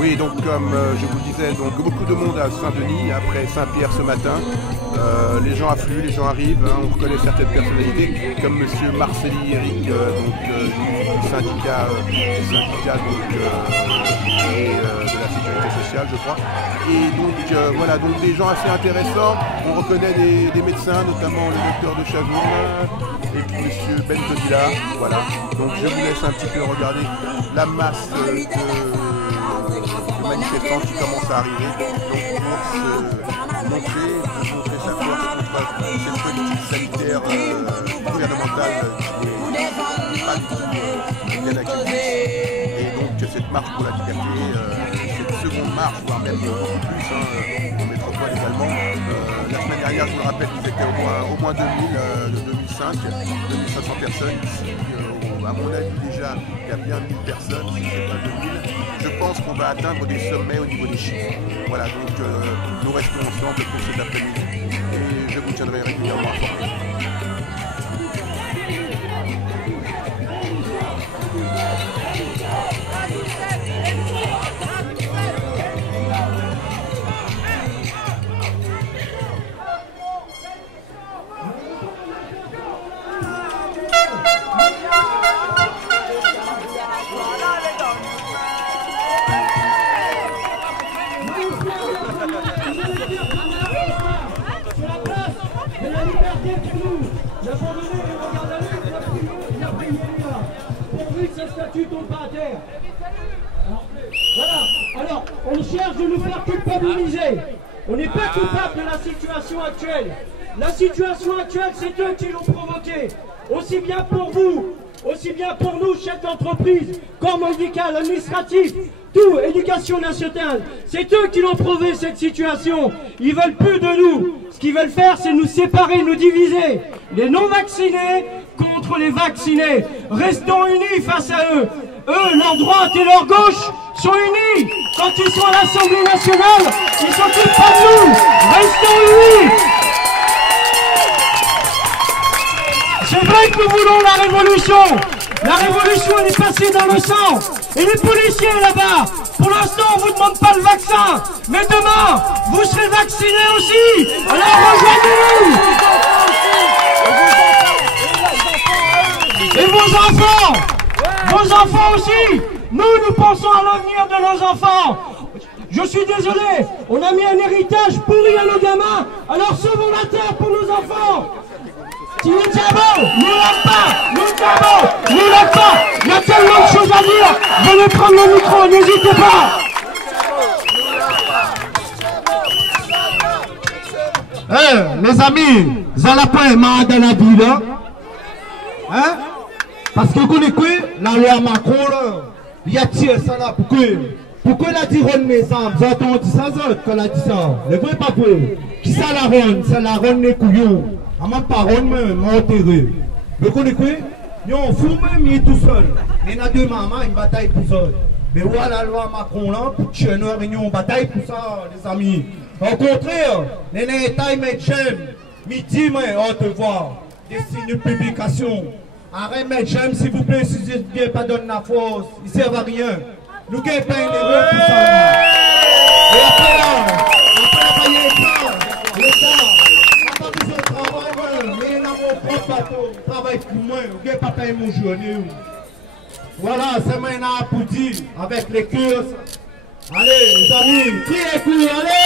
Oui, donc comme je vous le disais, donc beaucoup de monde à Saint-Denis, après Saint-Pierre ce matin. Les gens affluent, les gens arrivent, hein, on reconnaît certaines personnalités, comme monsieur Marcelli Eric, du syndicat de la sécurité sociale, je crois. Et donc voilà, donc des gens assez intéressants. On reconnaît des médecins, notamment le docteur de Chazoun, et puis monsieur Benzodila. Voilà. Donc je vous laisse un petit peu regarder la masse de manifestants qui commencent à arriver, donc pour montrer sa force contre cette politique sanitaire gouvernementale qui n'est pas du tout bien accueillie. Et donc cette marche pour la liberté, cette seconde marche, voire même beaucoup plus, en métropole également. La semaine dernière, je vous le rappelle, ils étaient au moins 2500 personnes ici. À mon avis, déjà, il y a bien 1000 personnes, si ce n'est pas 2000. Je pense qu'on va atteindre des sommets au niveau des chiffres. Voilà, donc nous restons ensemble pour cet après-midi et je vous tiendrai régulièrement informé. Voilà, alors on cherche de nous faire culpabiliser. On n'est pas coupable de la situation actuelle. La situation actuelle, c'est eux qui l'ont provoquée. Aussi bien pour vous, aussi bien pour nous, chefs d'entreprise, corps médical, administratif, tout, éducation nationale. C'est eux qui l'ont prouvé cette situation. Ils veulent plus de nous. Ce qu'ils veulent faire, c'est nous séparer, nous diviser. Les non-vaccinés contre les vaccinés. Restons unis face à eux. Eux, leur droite et leur gauche sont unis. Quand ils sont à l'Assemblée nationale, ils s'occupent pas de nous. Restons unis. C'est vrai que nous voulons la révolution. La révolution, elle est passée dans le sang. Et les policiers là-bas, pour l'instant, on ne vous demande pas le vaccin. Mais demain, vous serez vaccinés aussi. Alors rejoignez-nous. Et vos enfants aussi. Nous pensons à l'avenir de nos enfants. Je suis désolé, on a mis un héritage pourri à nos gamins. Alors sauvons la terre pour nos enfants. Si nous diable, nous l'aime pas, nous diable, nous l'aime pas. Il y a tellement de choses à dire. Venez prendre le micro, n'hésitez pas. Les amis, vous allez pas aimer dans la ville, hein? Parce que vous connaissez la loi Macron, il y a tiré ça là, pourquoi la dit ronde mes armes? Vous entendez ça, quand elle a dit ça? Le vrai pas pour qui ça la ronde? C'est la ronde des couillons. À ma parole, même, enterré. Vous connaissez? On fout même, il est tout seul. Il y en a deux mamans, une bataille pour ça. Mais voilà la loi Macron là, pour tuer une réunion, bataille pour ça, les amis. Au contraire, les États mettent j'aime, midi, mais on te voit. Des signes de publication. Arrête, mettre j'aime, s'il vous plaît, si je ne viens pas donner la force, il ne sert à rien. Nous gagnons pas une erreur pour ça. Et après là, l'État, on va besoin de travail, mais il y a mon propre bateau, travail pour moi, vous gagnez pas payer mon journée. Voilà, c'est maintenant pour dire, avec les cœurs. Allez, les amis, qui est cool, allez!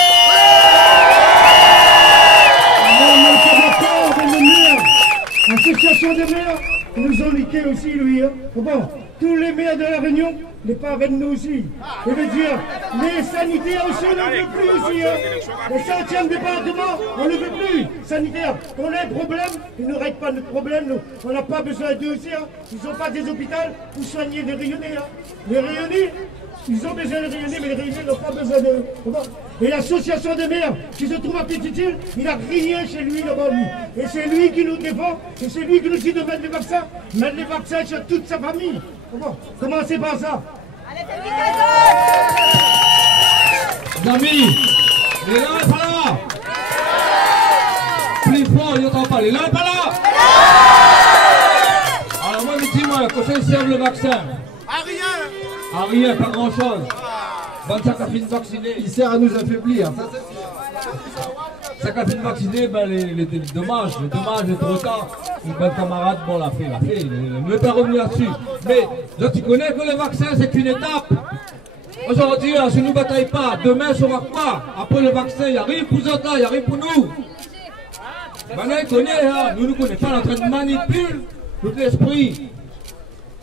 L'association des maires nous ont niqué aussi, lui. Hein. Bon, tous les maires de la Réunion n'est pas avec nous aussi. Je veux dire, les sanitaires aussi, on ne veut plus aussi. Hein. Le 5e département, on ne veut plus. Sanitaires, on a un problème, ils ne règlent pas notre problème. Nous. On n'a pas besoin d'eux aussi. Hein. Ils n'ont pas des hôpitaux pour soigner les Réunionnais. Hein. Les Réunionnais, ils ont besoin de Réunionnais, mais les Réunionnais n'ont pas besoin de... Et l'association des maires, qui se trouve à Petite-Île, il n'a rien chez lui là-bas, lui. Et c'est lui qui nous défend, et c'est lui qui nous dit de mettre les vaccins. Mettre les vaccins sur toute sa famille. Commencez par ça. Les amis, les là n'est pas là. Plus fort, il n'entend pas. Les là n'est pas là. Alors moi, dis-moi, quand ça serve le vaccin? À rien, pas grand-chose. Bonne Sakafine vaccinée. Il sert à nous affaiblir, ça c'est sûr. Sakafine vaccinée, ben, les dommages est trop tard. Une bonne camarade, bon, l'a fait. Ne veut pas revenir là-dessus. Mais là, tu connais que le vaccin, c'est qu'une étape. Aujourd'hui, si nous ne bataillons pas, demain sera quoi? Après le vaccin, il n'y a rien pour ça, il n'y a rien pour nous. Maintenant, il connaît, hein. Nous ne connaissons pas, on est en train de manipuler tout l'esprit.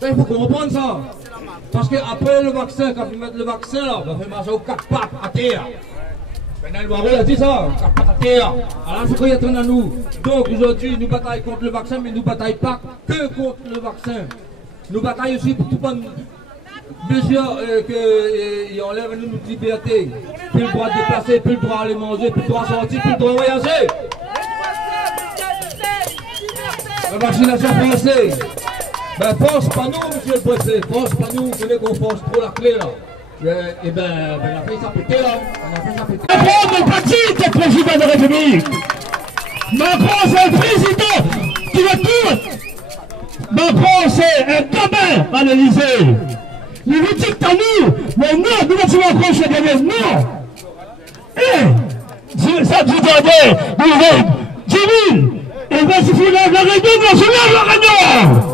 Il faut comprendre ça. Parce qu'après le vaccin, quand ils mettent le vaccin, là, on va faire marcher aux 4 pattes à terre. Maintenant, le barreau a dit ça, 4 pattes à terre. Alors, c'est quoi il y a à nous? Donc, aujourd'hui, nous bataillons contre le vaccin, mais nous ne bataillons pas que contre le vaccin. Nous bataillons aussi pour tout le monde. Bien sûr, qu'il enlève nous notre liberté. Plus le droit de déplacer, plus le droit d'aller manger, plus le droit de sortir, plus le droit de voyager. La vaccination française. Ben force pas nous, monsieur le préfet, force pas nous, vous voulez qu'on force trop la clé là. Et ben on a fait ça péter là, Macron n'est pas dit qu'être président de la République. Macron c'est le président qui va tout. Macron c'est un gamin à l'Élysée. Il nous dicte à nous, mais non, nous ne sommes pas Macron chez les non. Eh, ça vous donnez, vous êtes 10 000. Et bien si vous lèvez la Réunion, vous lèvez la Réunion.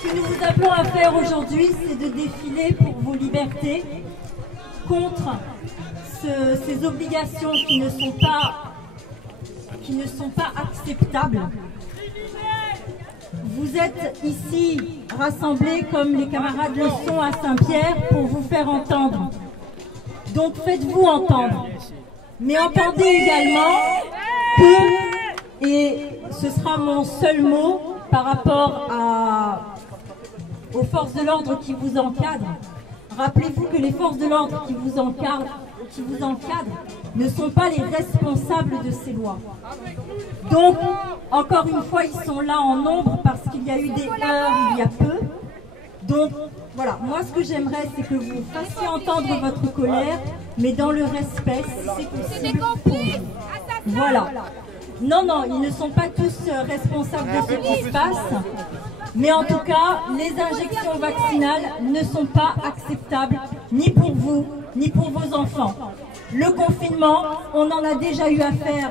Ce que nous vous appelons à faire aujourd'hui, c'est de défiler pour vos libertés contre ces obligations qui ne sont pas acceptables. Vous êtes ici rassemblés comme les camarades le sont à Saint-Pierre pour vous faire entendre. Donc faites-vous entendre. Mais entendez également que, et ce sera mon seul mot par rapport aux forces de l'ordre qui vous encadrent, rappelez-vous que les forces de l'ordre qui vous encadrent ne sont pas les responsables de ces lois. Donc, encore une fois, ils sont là en nombre parce qu'il y a eu des heures il y a peu. Donc, voilà, moi ce que j'aimerais, c'est que vous fassiez entendre votre colère, mais dans le respect, si c'est possible pour vous. Voilà. Non, ils ne sont pas tous responsables de ce qui se passe. Mais en tout cas, les injections vaccinales ne sont pas acceptables, ni pour vous, ni pour vos enfants. Le confinement, on en a déjà eu à faire.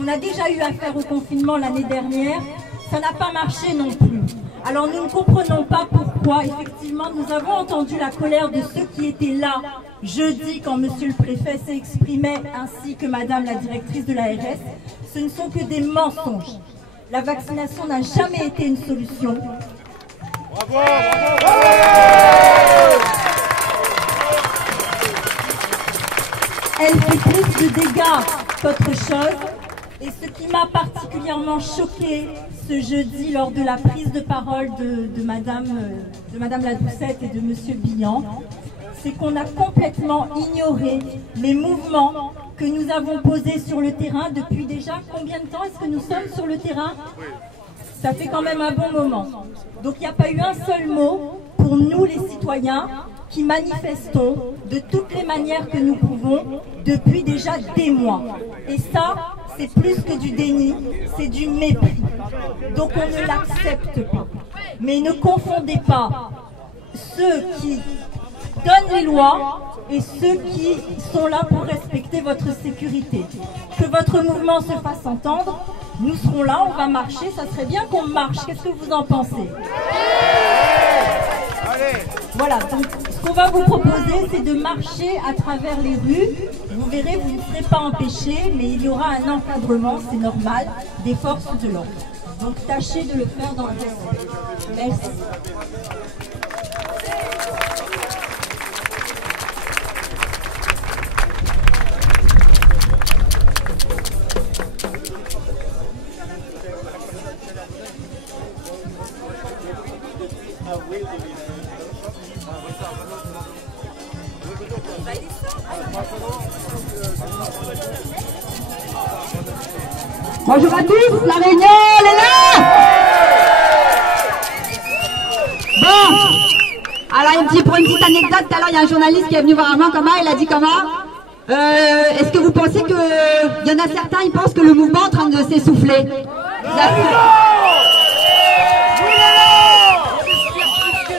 On a déjà eu affaire au confinement l'année dernière. Ça n'a pas marché non plus. Alors nous ne comprenons pas pourquoi, effectivement, nous avons entendu la colère de ceux qui étaient là jeudi quand monsieur le préfet s'exprimait, ainsi que madame la directrice de l'ARS. Ce ne sont que des mensonges. La vaccination n'a jamais été une solution. Bravo, Elle fait plus de dégâts qu'autre chose. Et ce qui m'a particulièrement choqué ce jeudi lors de la prise de parole de Madame la Doucette et de Monsieur Billan, c'est qu'on a complètement ignoré les mouvements que nous avons posés sur le terrain depuis déjà combien de temps est-ce que nous sommes sur le terrain? Ça fait quand même un bon moment. Donc il n'y a pas eu un seul mot pour nous les citoyens qui manifestons de toutes les manières que nous pouvons depuis déjà des mois. Et ça, c'est plus que du déni, c'est du mépris. Donc on ne l'accepte pas. Mais ne confondez pas ceux qui donnent les lois et ceux qui sont là pour respecter votre sécurité. Que votre mouvement se fasse entendre, nous serons là, on va marcher, ça serait bien qu'on marche. Qu'est-ce que vous en pensez ? Voilà, donc ce qu'on va vous proposer, c'est de marcher à travers les rues. Vous verrez, vous ne serez pas empêchés, mais il y aura un encadrement, c'est normal, des forces de l'ordre. Donc tâchez de le faire dans le respect. Merci. Bonjour à tous, la réunion, elle est là. Bon, alors pour une petite anecdote, tout à l'heure il y a un journaliste qui est venu voir avant, comment, il a dit comment est-ce que vous pensez que, il y en a certains, ils pensent que le mouvement est en train de s'essouffler.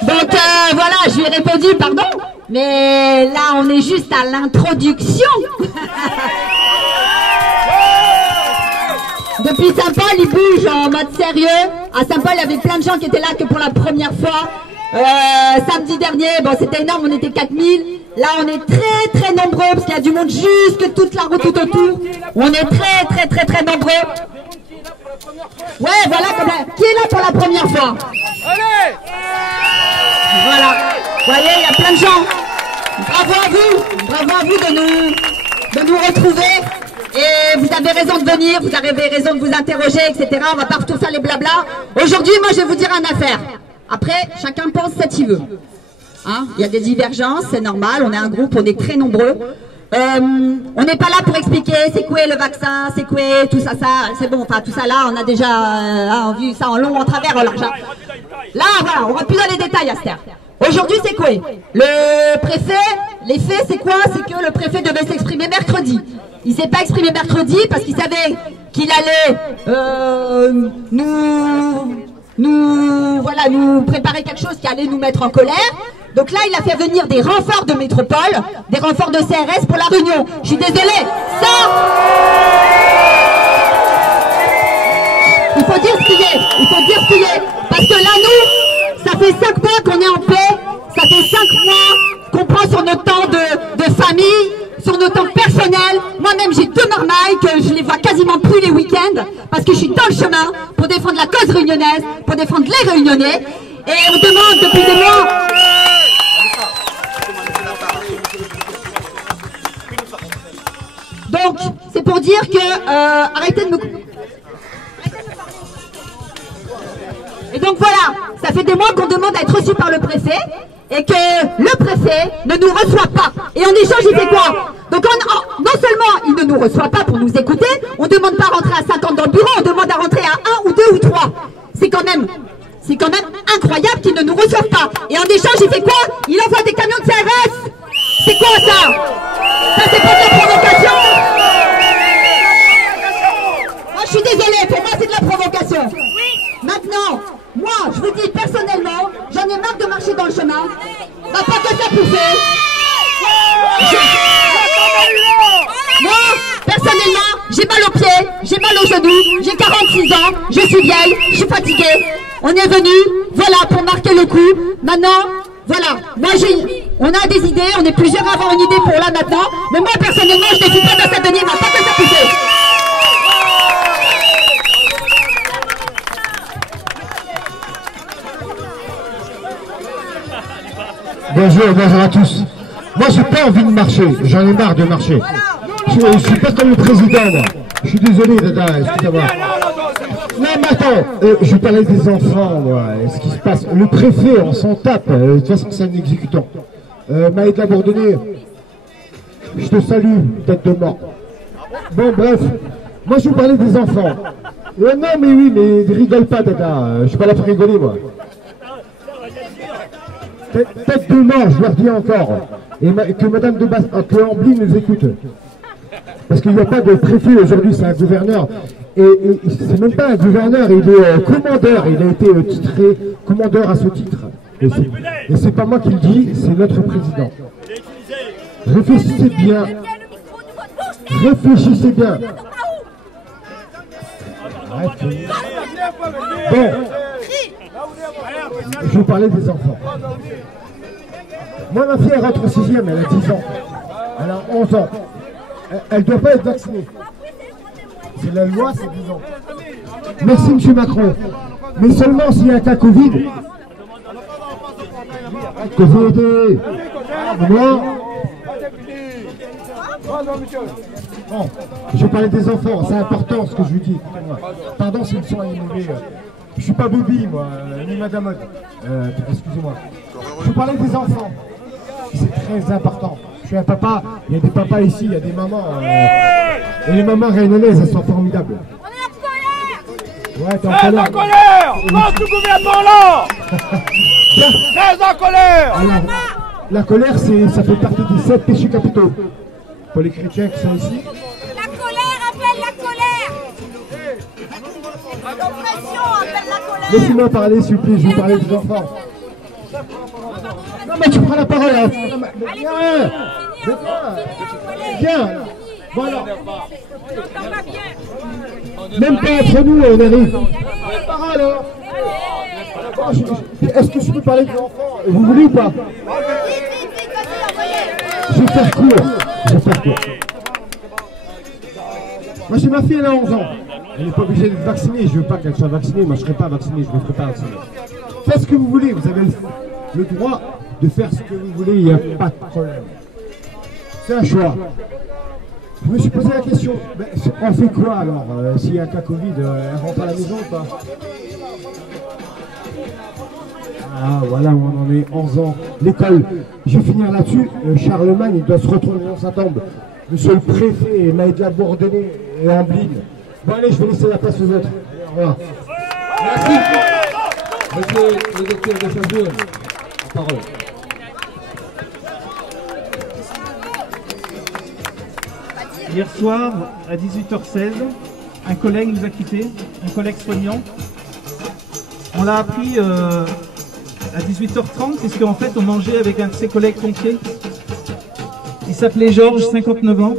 Donc voilà, je lui ai répondu, pardon, mais là on est juste à l'introduction. Depuis Saint-Paul, ils bougent en mode sérieux. À Saint-Paul, il y avait plein de gens qui étaient là que pour la première fois. Samedi dernier, bon, c'était énorme, on était 4000. Là, on est très très nombreux parce qu'il y a du monde jusque toute la route tout autour. On est très nombreux. Ouais, voilà, qui est là pour la première fois? Allez! Voilà. Vous voyez, il y a plein de gens. Bravo à vous de nous retrouver. Et vous avez raison de venir, vous avez raison de vous interroger, etc. On va pas tout ça les blabla. Aujourd'hui, moi, je vais vous dire une affaire. Après, chacun pense ce qu'il veut. Hein, il y a des divergences, c'est normal. On est un groupe, on est très nombreux. On n'est pas là pour expliquer c'est quoi le vaccin, c'est quoi tout ça, c'est bon. Enfin, tout ça là, on a déjà vu ça en long, en travers, en large. Là, voilà, on va plus dans les détails, Aster. Aujourd'hui, c'est quoi? Le préfet, les faits, c'est quoi? C'est que le préfet devait s'exprimer mercredi. Il s'est pas exprimé mercredi parce qu'il savait qu'il allait nous préparer quelque chose qui allait nous mettre en colère. Donc là, il a fait venir des renforts de métropole, des renforts de CRS pour la réunion. Je suis désolée, ça, il faut dire ce qu'il y est, parce que là, nous, ça fait 5 mois qu'on est en paix, ça fait 5 mois qu'on prend sur notre temps de famille, sur notre temps personnel. Moi-même, j'ai 2 marmailles que je les vois quasiment plus les week-ends parce que je suis dans le chemin pour défendre la cause réunionnaise, pour défendre les Réunionnais. Et on demande depuis des mois... Donc, c'est pour dire que... arrêtez de me... Et donc voilà, ça fait des mois qu'on demande à être reçu par le préfet et que le préfet ne nous reçoit pas. Et en échange, il fait quoi? Donc non seulement il ne nous reçoit pas pour nous écouter, on ne demande pas à rentrer à 50 dans le bureau, on demande à rentrer à 1 ou 2 ou 3. C'est quand même incroyable qu'il ne nous reçoive pas. Et en échange, il fait quoi? Il envoie des camions de CRS. C'est quoi ça? Ça, c'est pas de la provocation. Moi, je suis désolée, pour moi, c'est de la provocation. Maintenant, moi, je vous dis personnellement, j'en ai marre de marcher dans le chemin. Bah, pas que ça pouffer. Moi, personnellement, j'ai mal aux pieds, j'ai mal aux genoux, j'ai 46 ans, je suis vieille, je suis fatiguée. On est venu, voilà, pour marquer le coup. Maintenant, voilà, moi on a des idées, on est plusieurs à avoir une idée pour là maintenant. Mais moi, personnellement, je ne suis pas dans cette denier, pas que ça pouffer. Bonjour à tous. Moi, j'ai pas envie de marcher. J'en ai marre de marcher. Je suis pas comme le président, moi. Je suis désolé, Dada, excusez-moi. Non, mais attends, je parlais des enfants, moi. Ce qui se passe. Le préfet, on s'en tape. De toute façon, c'est un exécutant. Maïd la Bourdonnais, je te salue, tête de mort. Bon, bref. Moi, je vous parlais des enfants. Non, mais oui, mais rigole pas, Dada. Je suis pas là pour rigoler, moi. Tête de mort, je leur dis encore. Et que Madame de que Ambly nous écoute. Parce qu'il n'y a pas de préfet aujourd'hui, c'est un gouverneur. Et c'est même pas un gouverneur, il est commandeur. Il a été titré commandeur à ce titre. Et c'est pas moi qui le dis, c'est notre président. Réfléchissez bien. Réfléchissez bien. Bon. Je vous parlais des enfants. Moi, ma fille, elle rentre en 6e, elle a 10 ans. Elle a 11 ans. Elle ne doit pas être vaccinée. C'est la loi, c'est 10 ans. Merci, M. Macron. Mais seulement s'il y a un cas Covid. Covid. Moi. Bon, je parlais des enfants, c'est important ce que je vous dis. Pardon s'ils sont animés. Je suis pas Bobby, moi, ni Madame Mode. Excusez-moi. Je vous parlais des enfants. C'est très important. Je suis un papa, il y a des papas ici, il y a des mamans. Et les mamans réunionnaises, elles sont formidables. On est en colère. Ouais, t'es en colère. Très en colère. Mange tout gouvernement là. Très en colère. Alors, la colère, ça fait partie des 7 péchés capitaux. Pour les chrétiens qui sont ici. La colère appelle la colère. L'oppression appelle la colère. Laissez-moi parler, s'il vous plaît, je vais vous parler des enfants. Non, mais tu prends la parole. Hein. Viens. Voilà. Même pas entre nous, on arrive. Parole, hein. Est-ce que je peux parler des enfants? Vous voulez ou pas? Je vais faire court. Moi, j'ai ma fille, elle a 11 ans. Elle n'est pas obligée d'être vaccinée. Je ne veux pas qu'elle soit vaccinée. Moi, je ne serai pas vacciné. Je ne me ferai pas vacciner. Faites ce que vous voulez. Vous avez le droit de faire ce que vous voulez. Il n'y a pas de problème. C'est un choix. Je me suis posé la question. Ben, on fait quoi alors? S'il y a un cas Covid, elle rentre à la maison ou pas? Ah, voilà où on en est, 11 ans. L'école, je vais finir là-dessus. Charlemagne, il doit se retourner dans sa tombe. Monsieur le préfet, Maïdla Bourdonnais et Ambline. Bon, allez, je vais laisser la place aux autres. Au revoir. Merci. Monsieur le docteur de Chazourne, la parole. Hier soir, à 18h16, un collègue nous a quittés, un collègue soignant. On l'a appris à 18h30, puisqu'en fait on mangeait avec un de ses collègues pompiers. Il s'appelait Georges, 59 ans,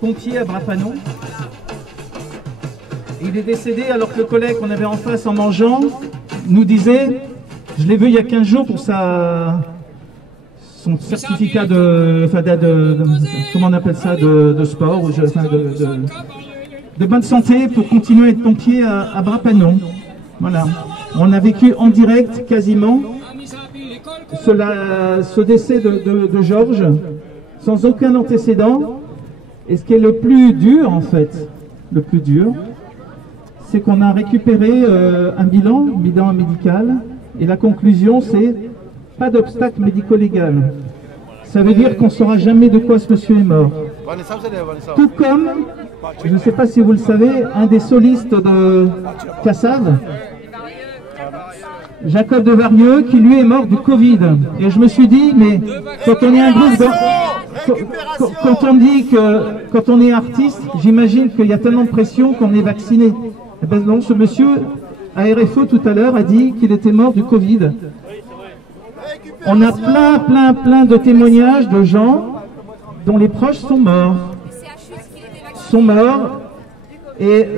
pompier à Brapanon. Et il est décédé alors que le collègue qu'on avait en face en mangeant nous disait, je l'ai vu il y a 15 jours pour son certificat comment on appelle ça, de sport, ou de bonne santé pour continuer à être pompier à Brapanon. Voilà. On a vécu en direct quasiment ce décès de Georges, sans aucun antécédent. Et ce qui est le plus dur en fait, le plus dur, c'est qu'on a récupéré un bilan médical, et la conclusion c'est pas d'obstacle médico-légal. Ça veut dire qu'on ne saura jamais de quoi ce monsieur est mort. Tout comme, je ne sais pas si vous le savez, un des solistes de Cassav, Jacob de Varieux, qui lui est mort du Covid. Et je me suis dit, mais quand on est un groupe quand on dit que quand on est artiste, j'imagine qu'il y a tellement de pression qu'on est vacciné. Eh ben non, ce monsieur à RFO tout à l'heure a dit qu'il était mort du Covid. On a plein de témoignages de gens dont les proches sont morts. Et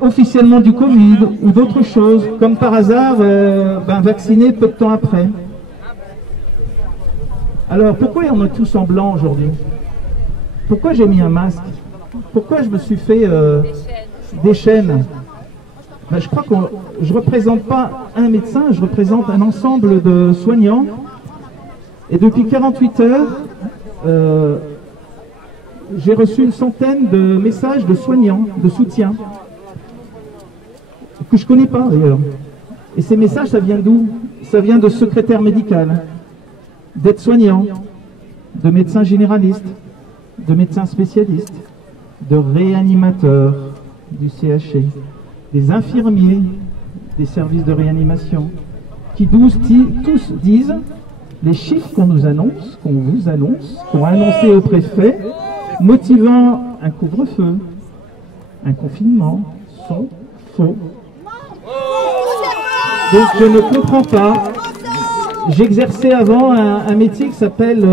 officiellement du Covid ou d'autres choses, comme par hasard vaccinés peu de temps après. Alors pourquoi on est tous en blanc aujourd'hui? Pourquoi j'ai mis un masque? Pourquoi je me suis fait des chaînes? Je crois que je ne représente pas un médecin, je représente un ensemble de soignants. Et depuis 48 heures, j'ai reçu une centaine de messages de soignants, de soutien, que je ne connais pas d'ailleurs. Et ces messages, ça vient d'où? Ça vient de secrétaires médicaux, d'aides-soignants, de médecins généralistes, de médecins spécialistes, de réanimateurs du CHC, des infirmiers des services de réanimation, qui tous disent les chiffres qu'on nous annonce, qu'on vous annonce, qu'on a annoncé au préfet, motivant un couvre-feu, un confinement, sont faux. Donc je ne comprends pas. J'exerçais avant un métier qui s'appelle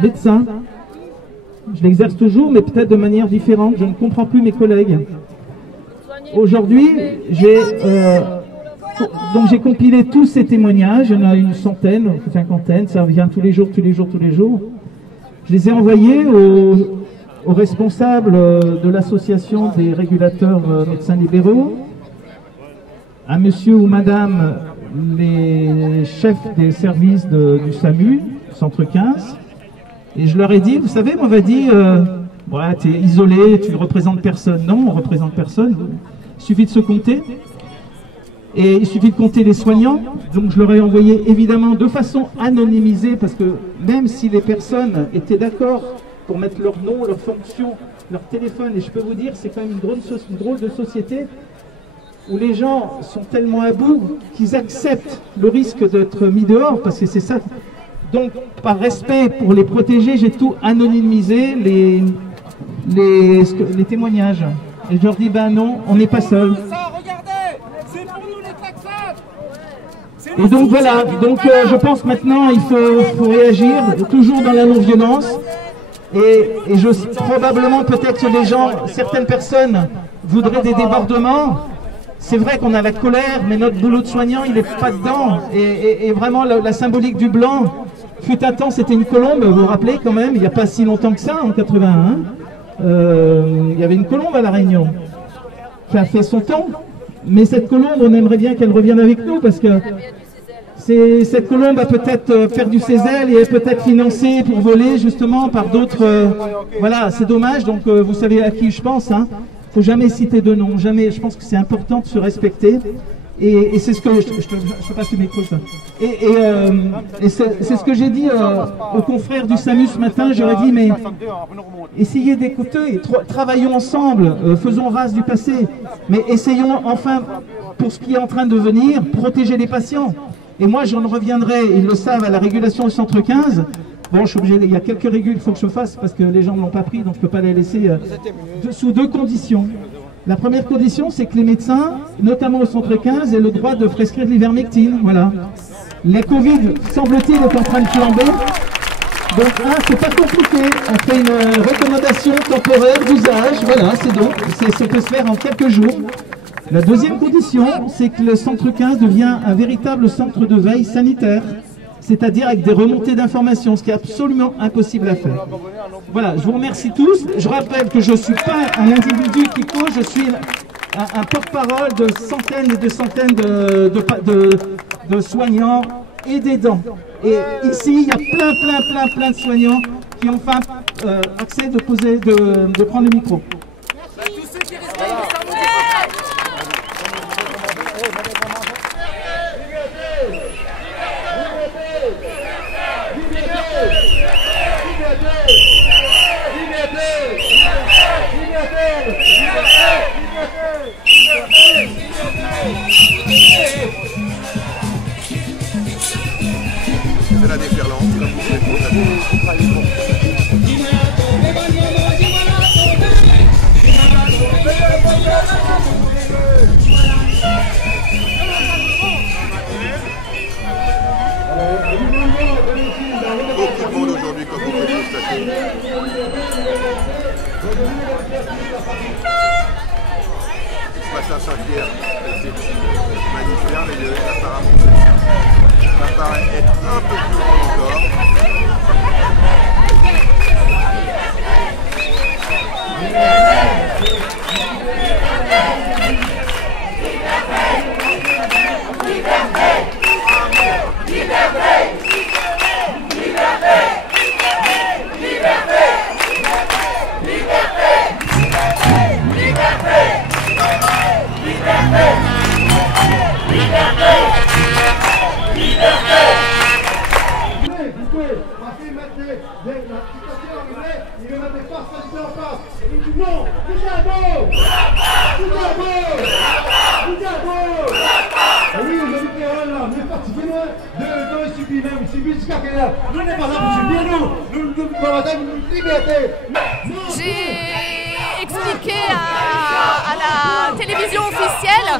médecin. Je l'exerce toujours, mais peut-être de manière différente. Je ne comprends plus mes collègues. Aujourd'hui, j'ai compilé tous ces témoignages. Il y en a une centaine, une cinquantaine. Ça revient tous les jours. Je les ai envoyés aux responsables de l'association des régulateurs médecins libéraux, à monsieur ou madame les chefs des services du SAMU, centre 15, et je leur ai dit, vous savez, on m'a dit, ouais, tu es isolé, tu ne représentes personne. Non, on ne représente personne, il suffit de se compter, et il suffit de compter les soignants. Donc je leur ai envoyé évidemment de façon anonymisée, parce que même si les personnes étaient d'accord pour mettre leur nom, leur fonction, leur téléphone, et je peux vous dire, c'est quand même une drôle de société, où les gens sont tellement à bout qu'ils acceptent le risque d'être mis dehors, parce que c'est ça. Donc, par respect pour les protéger, j'ai tout anonymisé, les témoignages. Et je leur dis, ben non, on n'est pas seul. Et donc voilà, je pense maintenant il faut réagir, toujours dans la non-violence. Et probablement peut-être que les gens, certaines personnes voudraient des débordements. C'est vrai qu'on a la colère, mais notre boulot de soignant, il n'est pas dedans. Et vraiment, la symbolique du blanc, fut un temps, c'était une colombe, vous vous rappelez quand même, il n'y a pas si longtemps que ça, en 81, il y avait une colombe à La Réunion, qui a fait son temps. Mais cette colombe, on aimerait bien qu'elle revienne avec nous, parce que cette colombe a peut-être perdu ses ailes et est peut-être financée pour voler, justement, par d'autres... voilà, c'est dommage, donc vous savez à qui je pense, hein. Il ne faut jamais citer de nom, jamais. Je pense que c'est important de se respecter. Et c'est ce que je passe le micro, ça. Et c'est ce que j'ai dit aux confrères du SAMU ce matin. J'aurais dit, mais essayez d'écouter, travaillons ensemble, faisons race du passé, mais essayons enfin, pour ce qui est en train de venir, protéger les patients. Et moi, j'en reviendrai, ils le savent, à la régulation du centre 15. Bon, je suis obligé, il y a quelques régules qu'il faut que je fasse parce que les gens ne l'ont pas pris, donc je ne peux pas les laisser sous deux conditions. La première condition, c'est que les médecins, notamment au centre 15, aient le droit de prescrire de l'ivermectine. Voilà. La Covid, semble-t-il, est en train de flamber. Donc, c'est pas compliqué. On fait une recommandation temporaire d'usage. Voilà, ça peut se faire en quelques jours. La deuxième condition, c'est que le centre 15 devient un véritable centre de veille sanitaire. C'est-à-dire avec des remontées d'informations, ce qui est absolument impossible à faire. Voilà, je vous remercie tous. Je rappelle que je ne suis pas un individu qui cause, je suis un porte-parole de centaines et de centaines de soignants et d'aidants. Et ici, il y a plein de soignants qui ont enfin accès de prendre le micro. C'est la déferlante, comme vous pouvez constater. Beaucoup de monde aujourd'hui, comme vous pouvez constater. Ce matin, Saint-Pierre, c'est magnifique, merveilleux, apparemment. Ça paraît être un peu plus grand encore. Non, Oui, vous habitez là, vous êtes fatigués de subir même, subir jusqu'à quelle heure? Nous n'est pas là pour subir, nous demandons une liberté. J'ai expliqué à la télévision officielle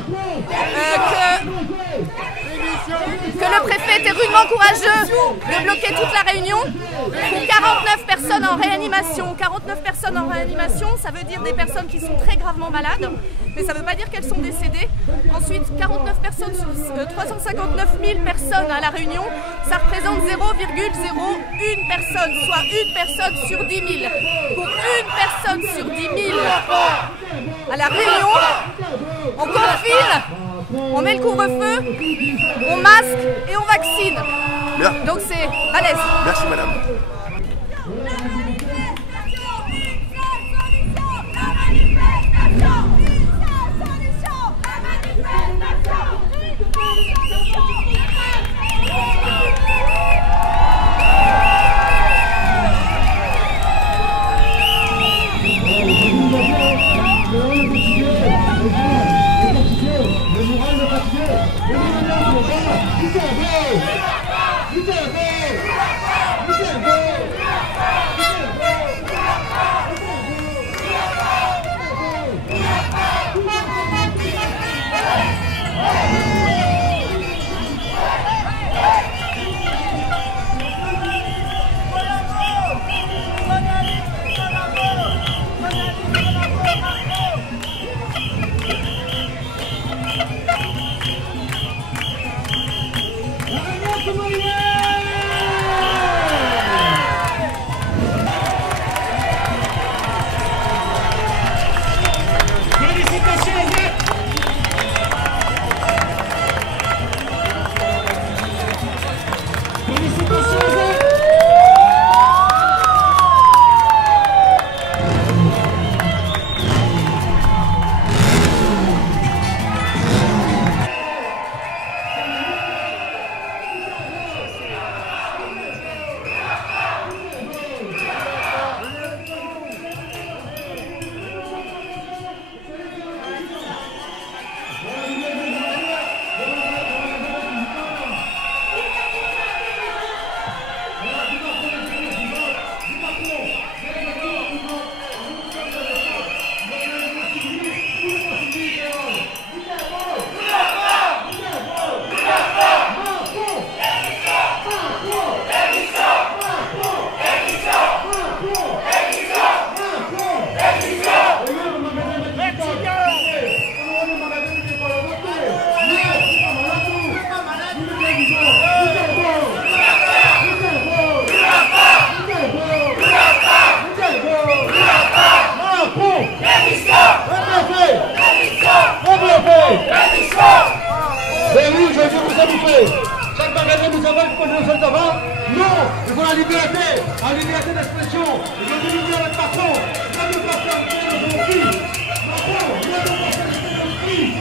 que le préfet était rudement courageux de bloquer toute la réunion pour 49 personnes en réanimation. 49 personnes en réanimation, ça veut dire des personnes qui sont très gravement malades, mais ça ne veut pas dire qu'elles sont décédées. Ensuite, 49 personnes sur 359 000 personnes à la réunion, ça représente 0,01 personne, soit une personne sur 10 000. Pour une personne sur 10 000 à la réunion, on confine, on met le couvre-feu, on masque et on vaccine. Bien. Donc c'est balèze. Merci madame. Mais oui, je vais vous habiter. Chaque magasin nous avons pour nous sommes avant. Non, il faut la liberté d'expression. Il faut diminuer notre patron. Là, nous passons à nos filles. Macron, là, nous passons à nos filles.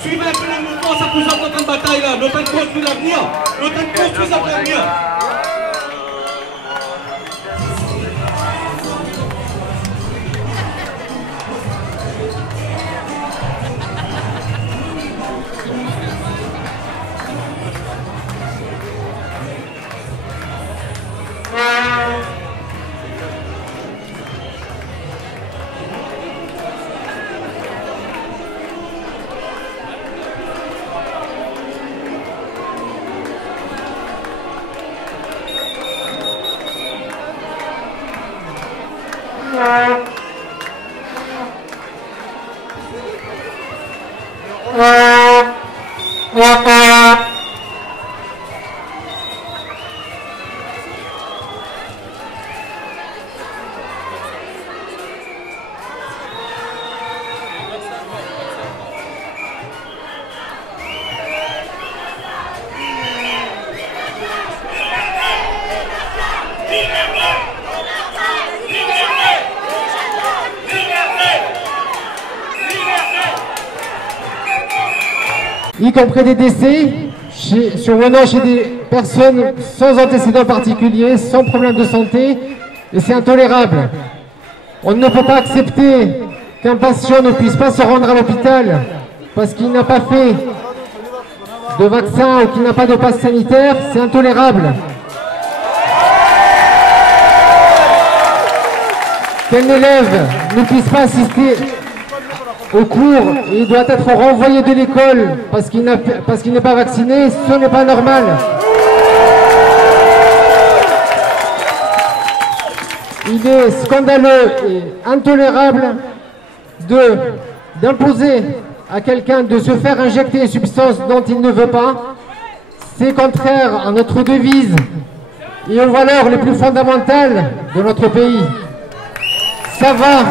Suivez un peu le mouvement, ça vous entend en bataille là. Notre cause pour l'avenir. Notre cause pour l'avenir. y compris des décès, survenant chez des personnes sans antécédents particuliers, sans problème de santé, et c'est intolérable. On ne peut pas accepter qu'un patient ne puisse pas se rendre à l'hôpital parce qu'il n'a pas fait de vaccin ou qu'il n'a pas de passe sanitaire, c'est intolérable. Qu'un élève ne puisse pas assister au cours et il doit être renvoyé de l'école parce qu'il n'est pas vacciné, ce n'est pas normal. Il est scandaleux et intolérable d'imposer à quelqu'un de se faire injecter une substance dont il ne veut pas. C'est contraire à notre devise et aux valeurs les plus fondamentales de notre pays. Ça va.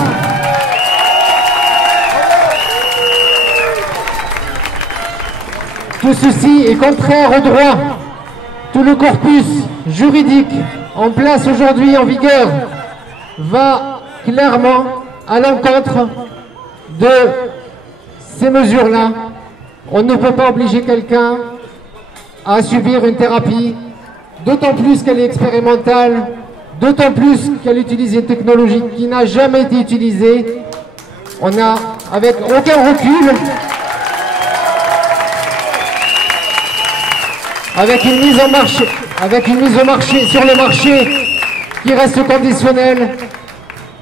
Tout ceci est contraire au droit. Tout le corpus juridique en place aujourd'hui, en vigueur, va clairement à l'encontre de ces mesures-là. On ne peut pas obliger quelqu'un à subir une thérapie, d'autant plus qu'elle est expérimentale, d'autant plus qu'elle utilise une technologie qui n'a jamais été utilisée. On a, avec aucun recul, avec une mise en marché sur le marché qui reste conditionnelle,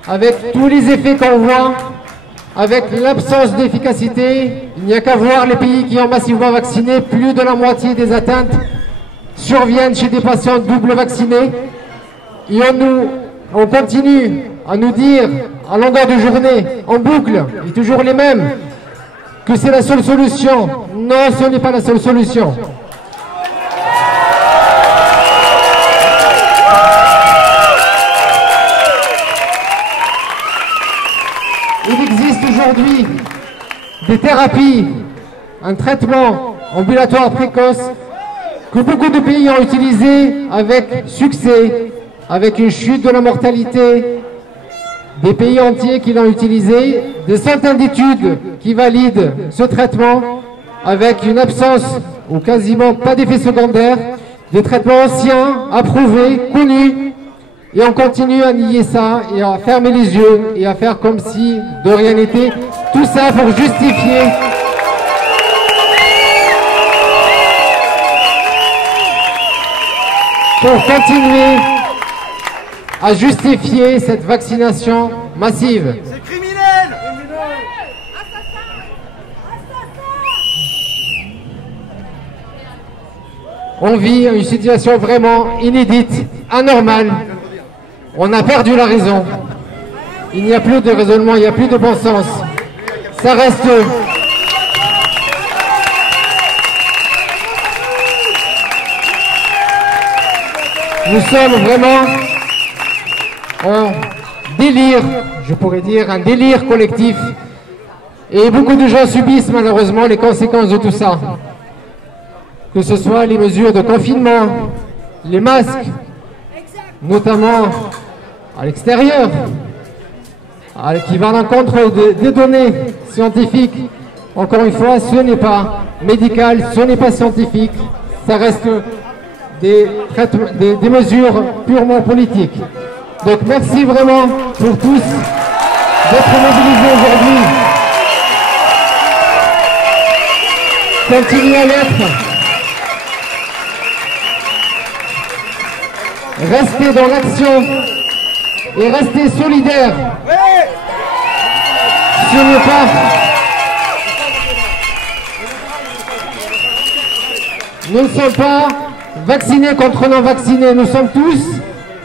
avec tous les effets qu'on voit, avec l'absence d'efficacité. Il n'y a qu'à voir les pays qui ont massivement vacciné, plus de la moitié des atteintes surviennent chez des patients double vaccinés. Et on continue à nous dire à longueur de journée, en boucle, et toujours les mêmes, que c'est la seule solution. Non, ce n'est pas la seule solution. Il existe aujourd'hui des thérapies, un traitement ambulatoire précoce que beaucoup de pays ont utilisé avec succès, avec une chute de la mortalité, des pays entiers qui l'ont utilisé, des centaines d'études qui valident ce traitement avec une absence ou quasiment pas d'effets secondaires, des traitements anciens, approuvés, connus. Et on continue à nier ça et à fermer les yeux et à faire comme si de rien n'était. Tout ça pour justifier continuer à justifier cette vaccination massive. C'est criminel! On vit une situation vraiment inédite, anormale. On a perdu la raison. Il n'y a plus de raisonnement, il n'y a plus de bon sens. Ça reste... Nous sommes vraiment en délire, je pourrais dire, un délire collectif. Et beaucoup de gens subissent malheureusement les conséquences de tout ça. Que ce soit les mesures de confinement, les masques, notamment à l'extérieur, qui va à l'encontre des données scientifiques. Encore une fois, ce n'est pas médical, ce n'est pas scientifique, ça reste des mesures purement politiques. Donc merci vraiment pour tous d'être mobilisés aujourd'hui. Continuez à l'être. Restez dans l'action et restez solidaires. Ce n'est pas... Nous ne sommes pas vaccinés contre non vaccinés. Nous sommes tous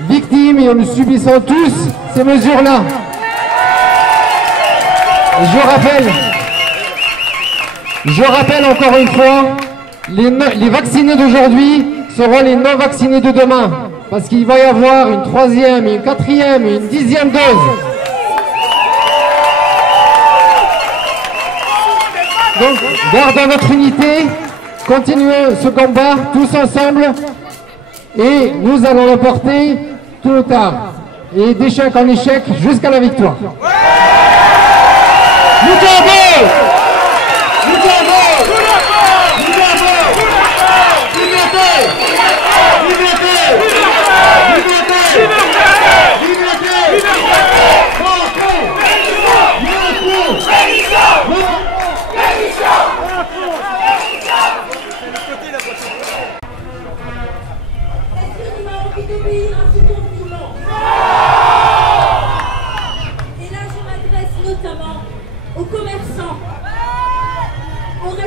victimes et nous subissons tous ces mesures-là. Je rappelle encore une fois, les vaccinés d'aujourd'hui seront les non vaccinés de demain. Parce qu'il va y avoir une 3e, une 4e, une 10e dose. Donc, gardons notre unité, continuons ce combat tous ensemble et nous allons le porter tôt ou tard. Et d'échec en échec jusqu'à la victoire. Mukambo! Mukambo!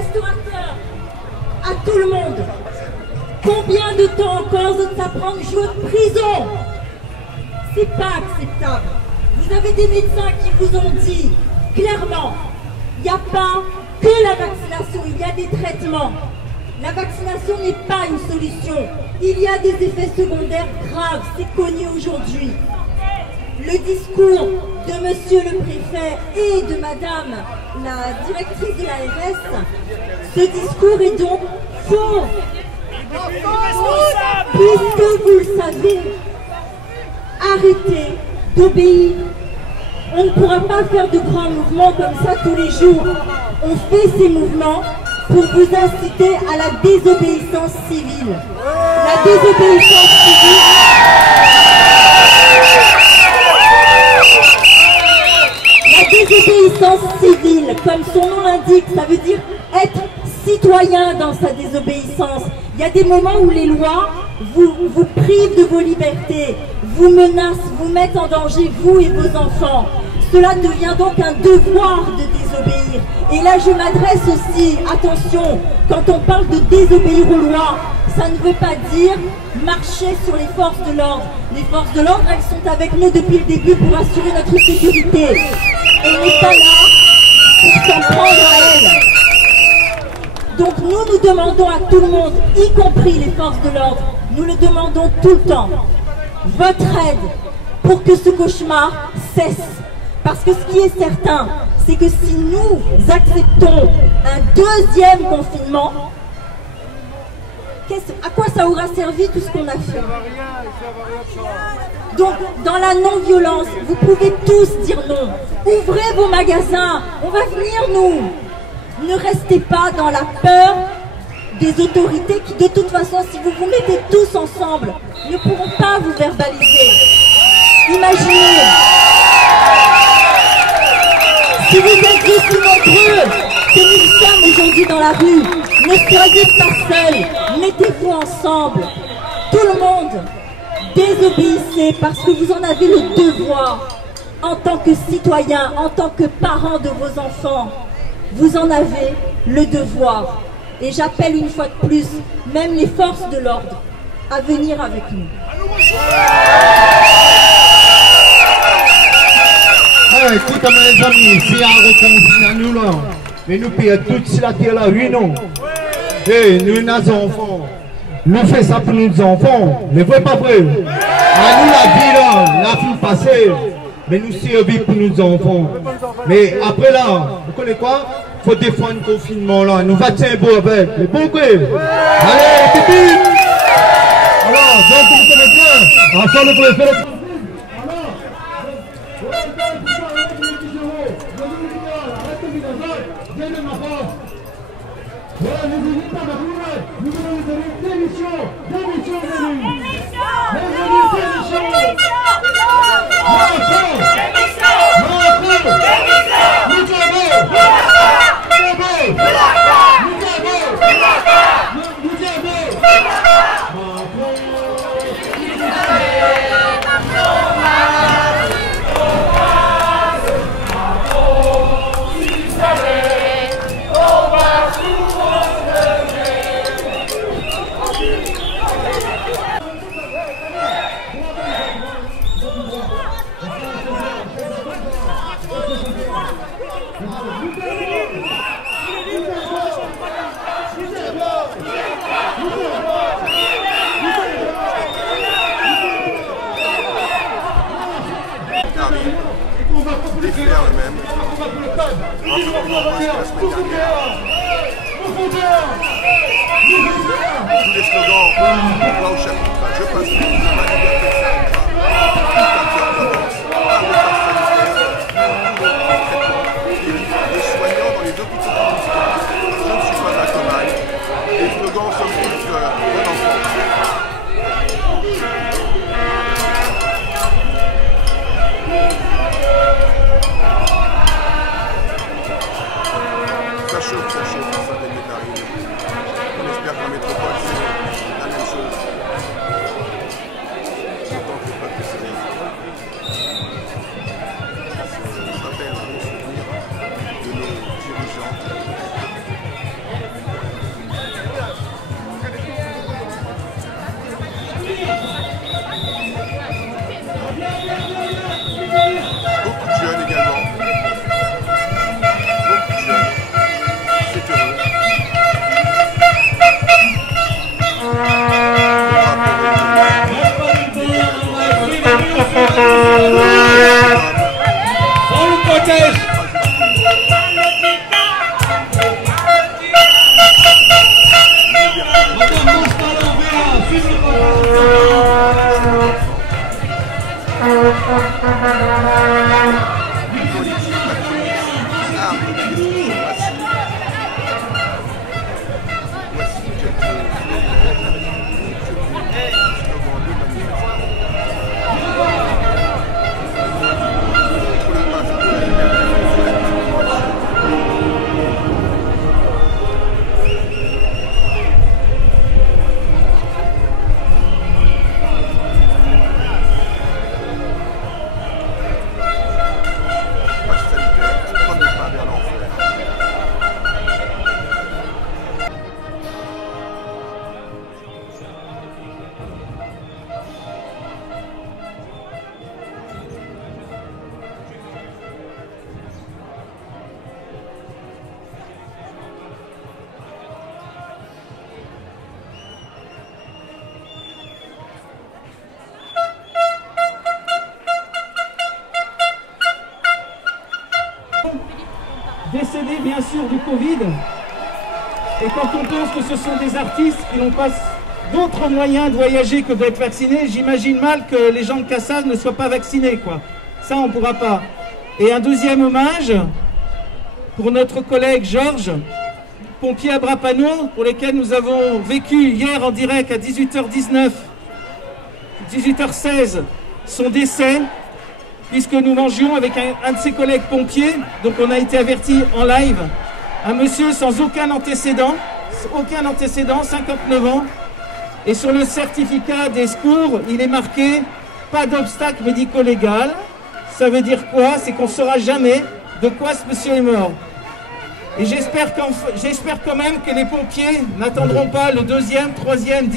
restaurateurs, à tout le monde. Combien de temps encore ça prend de jouer de prison? C'est pas acceptable. Vous avez des médecins qui vous ont dit clairement, il n'y a pas que la vaccination, il y a des traitements. La vaccination n'est pas une solution. Il y a des effets secondaires graves, c'est connu aujourd'hui. Le discours de monsieur le préfet et de madame la directrice de l'ARS, ce discours est donc faux. Puisque vous le savez, arrêtez d'obéir. On ne pourra pas faire de grands mouvements comme ça tous les jours. On fait ces mouvements pour vous inciter à la désobéissance civile. La désobéissance civile... La désobéissance civile, comme son nom l'indique, ça veut dire être citoyen dans sa désobéissance. Il y a des moments où les lois vous privent de vos libertés, vous menacent, vous mettent en danger, vous et vos enfants. Cela devient donc un devoir de désobéir. Et là, je m'adresse aussi, attention, quand on parle de désobéir aux lois, ça ne veut pas dire marcher sur les forces de l'ordre. Les forces de l'ordre, elles sont avec nous depuis le début pour assurer notre sécurité. On n'est pas là pour s'en prendre à elles. Donc nous demandons à tout le monde, y compris les forces de l'ordre, nous le demandons tout le temps, votre aide pour que ce cauchemar cesse. Parce que ce qui est certain, c'est que si nous acceptons un deuxième confinement, à quoi ça aura servi tout ce qu'on a fait? Donc, dans la non-violence, vous pouvez tous dire non. Ouvrez vos magasins, on va venir nous. Ne restez pas dans la peur des autorités qui, de toute façon, si vous vous mettez tous ensemble, ne pourront pas vous verbaliser. Imaginez, si vous êtes aussi nombreux que nous sommes aujourd'hui dans la rue, ne soyez pas seuls, mettez-vous ensemble. Tout le monde, désobéissez parce que vous en avez le devoir en tant que citoyen, en tant que parent de vos enfants. Vous en avez le devoir. Et j'appelle une fois de plus, même les forces de l'ordre, à venir avec nous. Écoute mes amis, c'est un reconfine à nous là. Mais nous payons toute la terre là, oui non. Et nous, nos enfants, nous faisons ça pour nos enfants. Mais vrai pas vrai. À nous la vie là, la vie passée. Mais nous servir pour nos enfants. Mais après là, vous connaissez quoi? Il faut défendre le confinement là. Nous va tiens beau avec. Les bons quoi. Allez, pipi. Alors, donc vous connaissez quoi? Ensemble, vous pouvez faire le... Tous les slogans, là au chapitre, je passe ma liberté, les soignants dans les hôpitaux publics, je ne suis pas un cobaye. Les slogans sont tous bon enfant. Ça chauffe, ça arrive. On espère que la métropole, c'est la même chose. Autant que le peuple s'éveille. Ça rappelle un bon souvenir de nos dirigeants bien sûr du Covid, et quand on pense que ce sont des artistes qui n'ont pas d'autres moyens de voyager que d'être vaccinés, j'imagine mal que les gens de Cassaz ne soient pas vaccinés, quoi. Ça, on ne pourra pas. Et un deuxième hommage pour notre collègue Georges, pompier à Brapano, pour lesquels nous avons vécu hier en direct à 18h19, 18h16, son décès, puisque nous mangions avec un de ses collègues pompiers, donc on a été avertis en live, un monsieur sans aucun antécédent, 59 ans, et sur le certificat des secours, il est marqué « pas d'obstacle médico-légal ». Ça veut dire quoi? C'est qu'on ne saura jamais de quoi ce monsieur est mort. Et j'espère quand même que les pompiers n'attendront pas le 2e, 3e,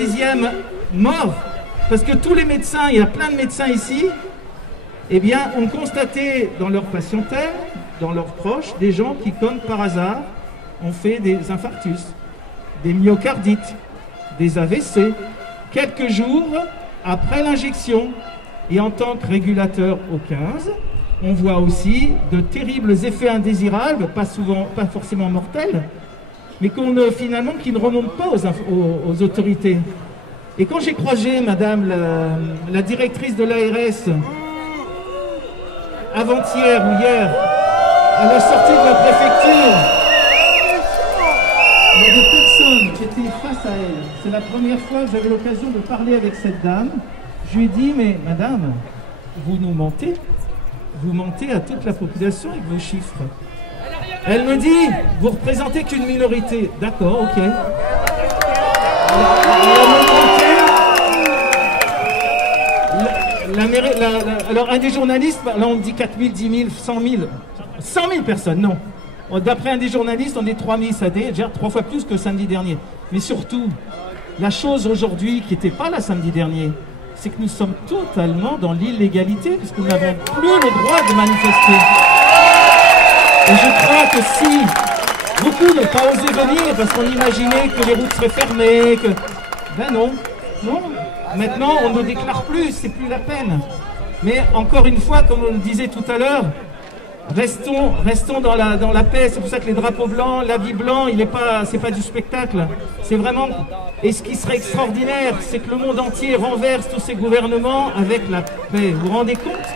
10e mort. Parce que tous les médecins, il y a plein de médecins ici, eh bien, ont constaté dans leur patientèle, dans leurs proches, des gens qui, comme par hasard, ont fait des infarctus, des myocardites, des AVC, quelques jours après l'injection. Et en tant que régulateur au 15, on voit aussi de terribles effets indésirables, pas forcément mortels, mais finalement qui ne remontent pas aux autorités. Et quand j'ai croisé madame la directrice de l'ARS avant-hier ou hier, à la sortie de la préfecture, il y a des personnes qui étaient face à elle. C'est la première fois que j'avais l'occasion de parler avec cette dame. Je lui ai dit, mais madame, vous nous mentez. Vous mentez à toute la population avec vos chiffres. Elle me dit, vous représentez qu'une minorité. D'accord, ok. Alors un des journalistes, là on dit 4 000, 10 000, 100 000. 100 000 personnes, non. D'après un des journalistes, on est 3 000, ça déjà 3 fois plus que samedi dernier. Mais surtout, la chose aujourd'hui qui n'était pas là samedi dernier, c'est que nous sommes totalement dans l'illégalité, puisque nous n'avons plus le droit de manifester. Et je crois que si beaucoup n'ont pas osé venir, parce qu'on imaginait que les routes seraient fermées, que... Ben non, non. Maintenant, on ne déclare plus, c'est plus la peine. Mais encore une fois, comme on le disait tout à l'heure, restons dans la paix. C'est pour ça que les drapeaux blancs, l'habit blanc, c'est pas du spectacle. C'est vraiment... Et ce qui serait extraordinaire, c'est que le monde entier renverse tous ces gouvernements avec la paix. Vous vous rendez compte?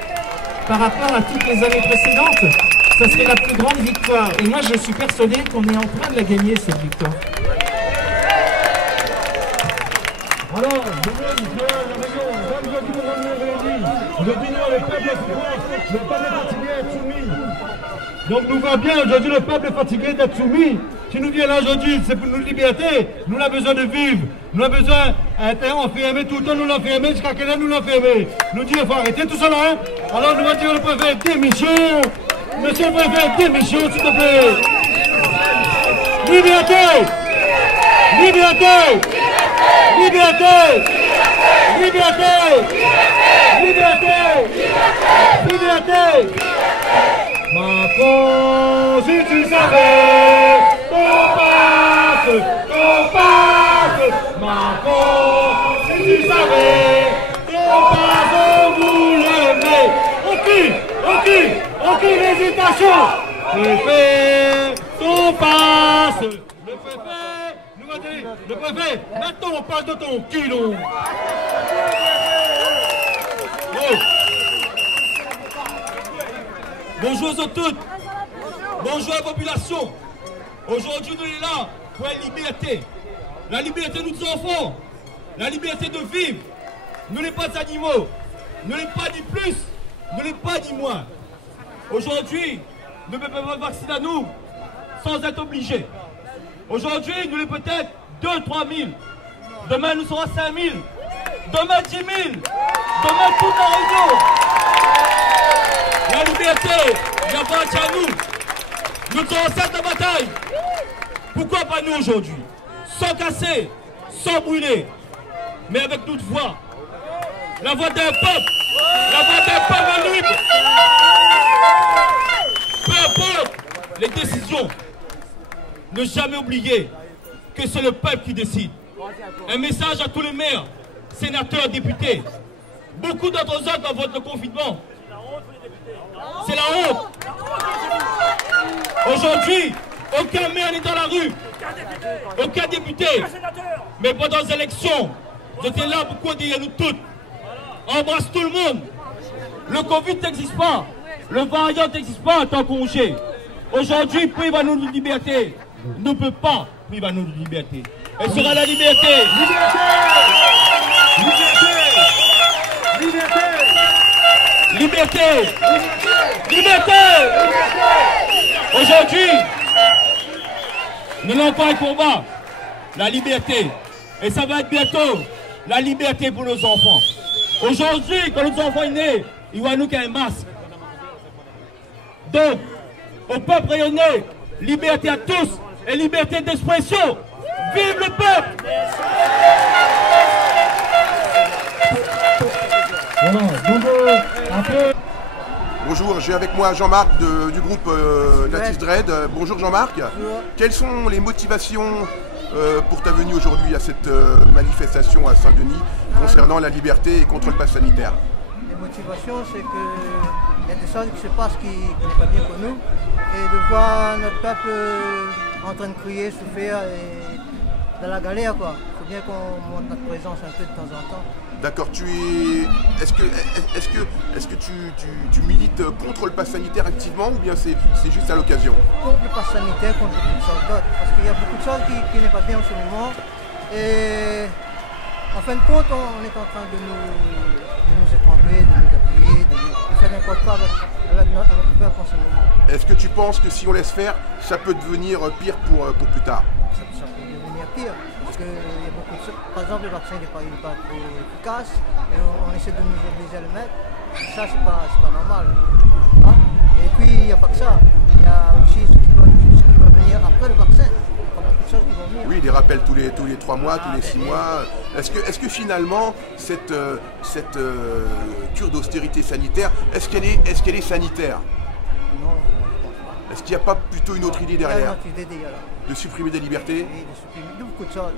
Par rapport à toutes les années précédentes, ça serait la plus grande victoire. Et moi, je suis persuadé qu'on est en train de la gagner, cette victoire. Alors, aujourd'hui, nous, le peuple est souffrant, le peuple est fatigué d'être soumis. Donc nous va bien, aujourd'hui, le peuple est fatigué d'être soumis. Si nous viens là aujourd'hui, c'est pour nous liberté. Nous avons besoin de vivre. Nous avons besoin d'être enfermés tout le temps, nous l'enfermer, jusqu'à quelle heure nous l'enfermer. Nous disons, il faut arrêter tout ça là. Hein? Alors nous allons dire, le préfet, démission. Monsieur le préfet, démission, s'il te plaît. Liberté. Liberté. Liberté! Liberté! Liberté! Liberté! Macron, si tu savais qu'on passe! Macron, si tu savais qu'on passe au boulot! Aucune hésitation! Préfet, qu'on passe! Le préfet! Le préfet, maintenant on parle de ton kilo. Oh. Bonjour à toutes. Bonjour à la population. Aujourd'hui, nous sommes là pour la liberté. La liberté de nos enfants. La liberté de vivre. Nous ne sommes pas animaux. Nous ne sommes pas ni plus. Nous ne sommes pas ni moins. Aujourd'hui, nous ne pouvons pas vacciner à nous sans être obligés. Aujourd'hui, nous sommes peut-être 2 000, 3 000. Demain, nous serons 5 000. Demain, 10 000. Demain, toute la région. La liberté, il appartient à nous. Nous serons cette bataille. Pourquoi pas nous aujourd'hui? Sans casser, sans brûler, mais avec notre voix. La voix d'un peuple. La voix d'un peuple libre. Peu importe les décisions. Ne jamais oublier que c'est le peuple qui décide. Un message à tous les maires, sénateurs, députés. Beaucoup d'entre eux doivent voter le confinement. C'est la honte. Aujourd'hui, aucun maire n'est dans la rue, aucun député. Mais pendant les élections, j'étais là pour quoi derrière nous toutes. Embrasse tout le monde. Le Covid n'existe pas. Le variant n'existe pas en tant que congé. Aujourd'hui, prive à nous de liberté. Ne peut pas priver à nous de liberté. Elle sera la liberté. Liberté. Liberté. Liberté. Aujourd'hui, nous n'avons pas un combat. La liberté. Et ça va être bientôt la liberté pour nos enfants. Aujourd'hui, quand nos enfants sont nés, ils voient nous qu'un masque. Donc, au peuple rayonné, liberté à tous et liberté d'expression. Vive le peuple! Bonjour, j'ai avec moi Jean-Marc du groupe Natis Dread. Bonjour Jean-Marc. Quelles sont les motivations pour ta venue aujourd'hui à cette manifestation à Saint-Denis concernant la liberté et contre le pass sanitaire? Les motivations, c'est qu'il y a des choses qui se passent qui n'est pas bien pour nous. Et de voir notre peuple en train de crier, souffrir et dans la galère, quoi. Il faut bien qu'on montre notre présence un peu de temps en temps. D'accord, est-ce que tu milites contre le pass sanitaire activement ou bien c'est juste à l'occasion? Contre le pass sanitaire, contre toutes sortes d'autres. Parce qu'il y a beaucoup de choses qui n'est pas bien en ce moment. Et en fin de compte, on est en train de nous étrangler, de nous appuyer, de faire n'importe quoi avec notre peuple en ce moment. Est-ce que tu penses que si on laisse faire, ça peut devenir pire pour plus tard? Ça peut devenir pire. Parce qu'il y a beaucoup de choses. Par exemple, le vaccin n'est pas trop efficace et on essaie de nous obliger à le mettre. Ça, c'est pas normal. Hein? Et puis, il n'y a pas que ça. Il y a aussi ce qui va venir après le vaccin. Oui, des rappels tous les 3 mois, tous les 6 mois. Est-ce que finalement, cette cure d'austérité sanitaire, est-ce qu'elle est sanitaire? Non, est-ce qu'il n'y a pas plutôt une autre idée derrière? Il y a une autre idée derrière. De supprimer des libertés? Oui, de supprimer beaucoup de choses.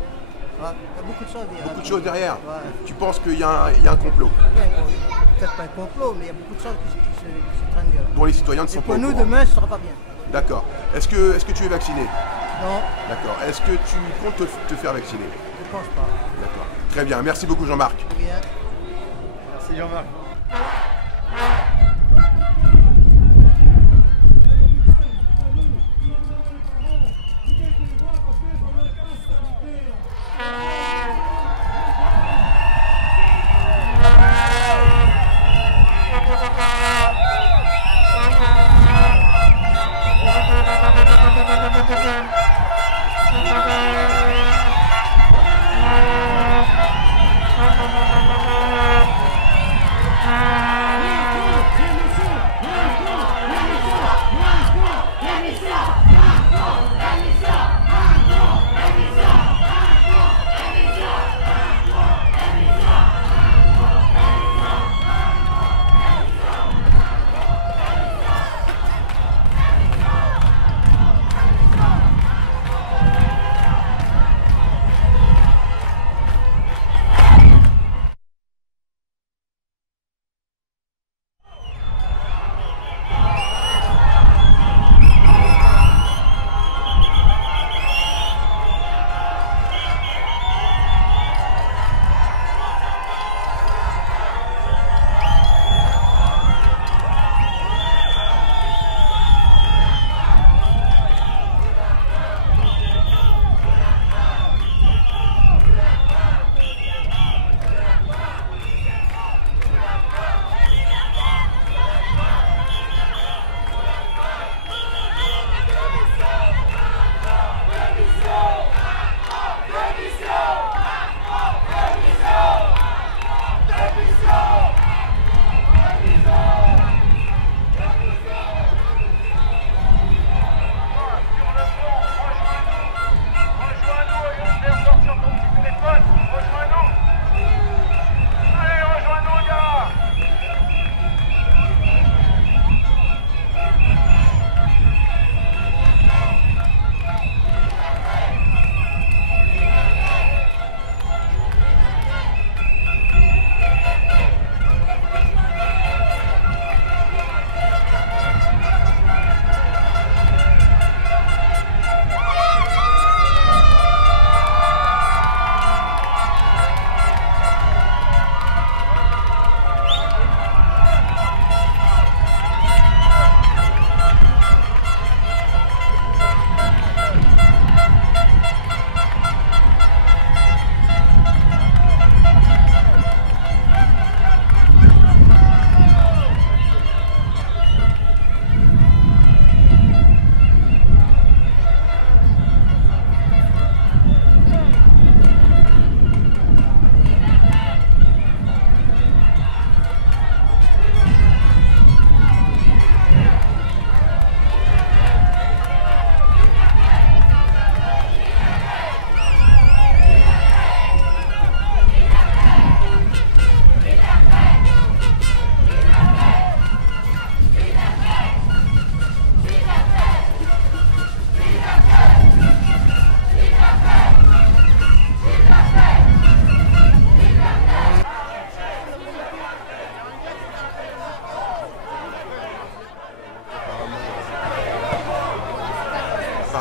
Ouais, il y a beaucoup de choses derrière. Beaucoup de choses derrière. Ouais. Tu penses qu'il y a un complot? Peut-être pas un complot, mais il y a beaucoup de choses qui se traînent derrière. Dont les citoyens ne sont pas au courant. Pour nous, demain, ce ne sera pas bien. D'accord. Est-ce que tu es vacciné? Non. D'accord. Est-ce que tu comptes te faire vacciner? Je ne pense pas. D'accord. Très bien. Merci beaucoup Jean-Marc. Bien. Merci Jean-Marc.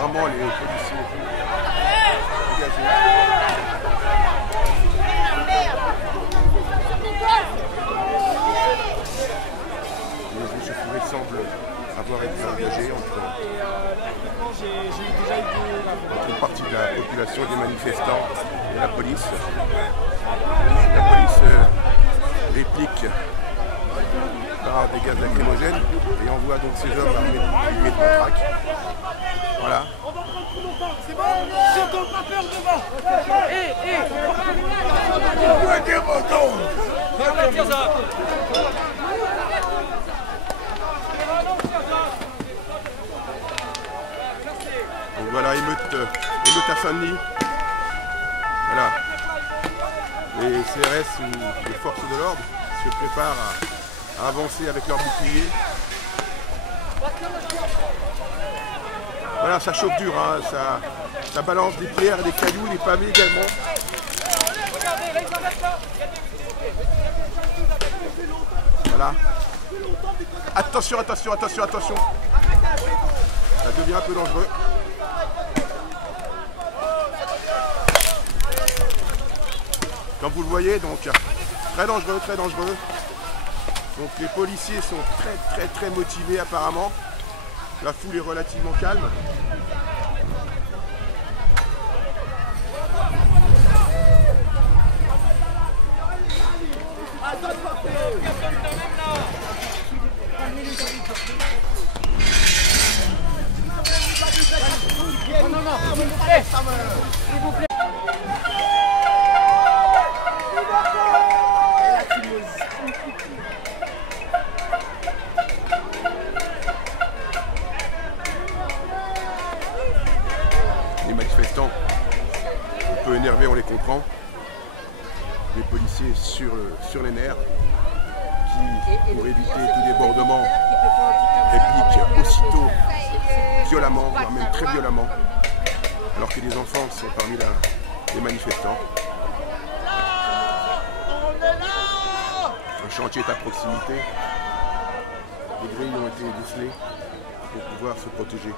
Apparemment, les policiers dégagés. Les échauffourées semblent avoir été engagées entre une partie de la population, des manifestants et la police. La police réplique par des gaz lacrymogènes et envoie donc ces hommes armés de matraque. Voilà. C'est bon, si on n'a pas peur devant. Donc voilà, émeute à Saint-Denis. Voilà. Les CRS ou les forces de l'ordre se préparent à avancer avec leurs boucliers. Voilà, ça chauffe dur, hein, ça balance des pierres, des cailloux, des pavés également. Voilà. Attention, attention, attention, attention. Ça devient un peu dangereux. Comme vous le voyez, donc très dangereux, très dangereux. Donc les policiers sont très motivés apparemment. La foule est relativement calme. Non, s'il vous plaît. S'il vous plaît. Les manifestants, un peu énervés, on les comprend. Les policiers sur les nerfs, qui, pour éviter tout débordement, répliquent aussitôt violemment, voire même très violemment, alors que les enfants sont parmi les manifestants. Le chantier est à proximité. Les grilles ont été décelées pour pouvoir se protéger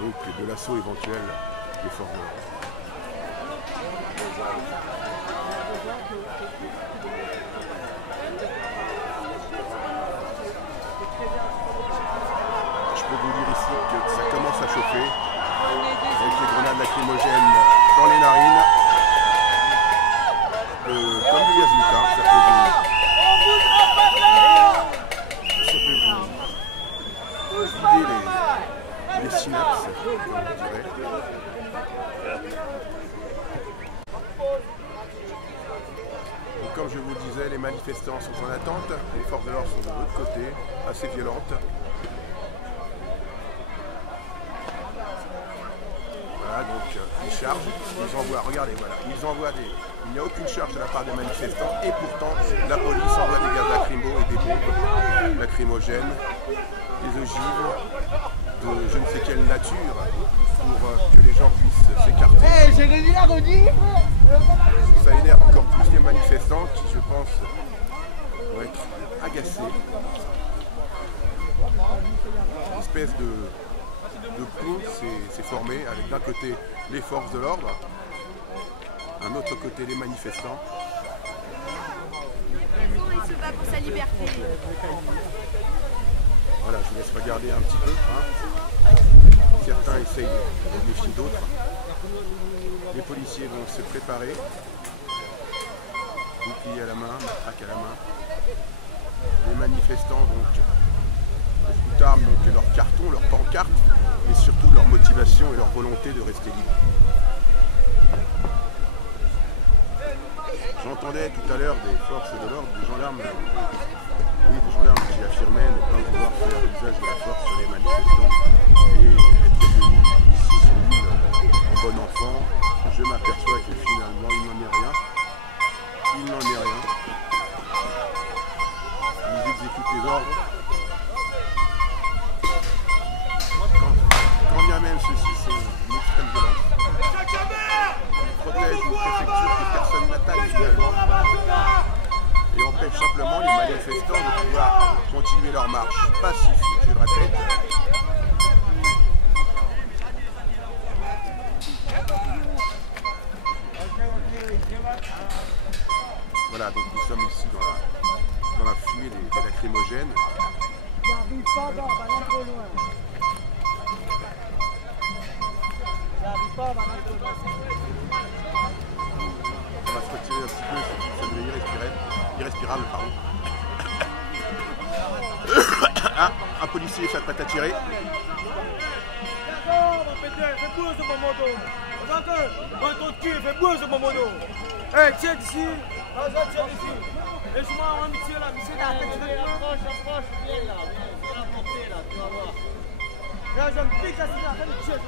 donc de l'assaut éventuel des forces de l'ordre. Je peux vous dire ici que ça commence à chauffer avec les grenades lacrymogènes dans les narines. Comme du gaz moutarde, ça peut vous vider les synapses, comme on dirait. Donc, comme je vous le disais, les manifestants sont en attente, les forces de l'ordre sont de l'autre côté, assez violentes. Voilà, donc ils chargent, ils envoient, regardez, voilà, ils envoient il n'y a aucune charge de la part des manifestants et pourtant la police envoie des gaz lacrymo et des bombes lacrymogènes, des ogives de je ne sais quelle nature pour que les gens puissent s'écarter. Ça énerve encore plus les manifestants qui, je pense, vont être agacés. Une espèce de pont s'est formé avec d'un côté les forces de l'ordre, d'un autre côté les manifestants. Il se bat pour sa liberté. Voilà, je vous laisse regarder un petit peu. Hein. Certains essayent de défier d'autres. Les policiers vont se préparer. Bouclier à la main, matraque à la main. Les manifestants donc beaucoup d'armes, donc leur carton, leur pancarte, et surtout leur motivation et leur volonté de rester libre. J'entendais tout à l'heure des forces de l'ordre, des gendarmes, des gendarmes qui affirmaient ne pas vouloir faire usage de la force sur les manifestants et être venus ici sur l'île en bon enfant. Je m'aperçois que finalement il n'en est rien. Il n'en est rien. Ils exécutent les ordres. Quand bien même ceci c'est une extrême violence. Ils protègent une préfecture que personne n'attaque finalement et empêchent simplement les manifestants de pouvoir continuer leur marche pacifique, je le répète. On va se retirer un petit peu, ça devient irrespirable, pardon. Ah, un policier s'apprête à tirer. Eh, tiens ici. Tiens ici. Laisse-moi en amitié là, monsieur. Approche, viens là. Viens la porter là, tu vas voir. Là, j'aime pique la cigarette, tiens.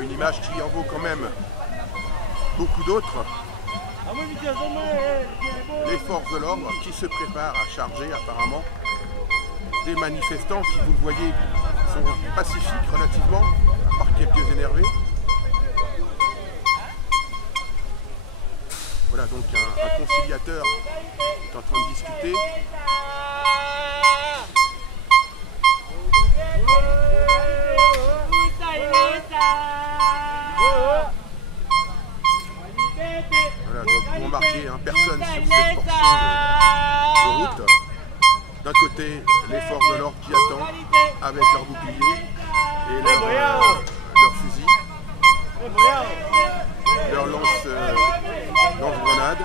Une image qui en vaut quand même beaucoup d'autres. Les forces de l'ordre qui se préparent à charger apparemment des manifestants qui, vous le voyez, sont pacifiques relativement, à part quelques énervés. Voilà donc un conciliateur est en train de discuter. Voilà, donc pour remarquer, personne sur cette portion de route. D'un côté, les forces de l'ordre qui attendent avec leurs boucliers et leurs fusils, leurs lance-grenades.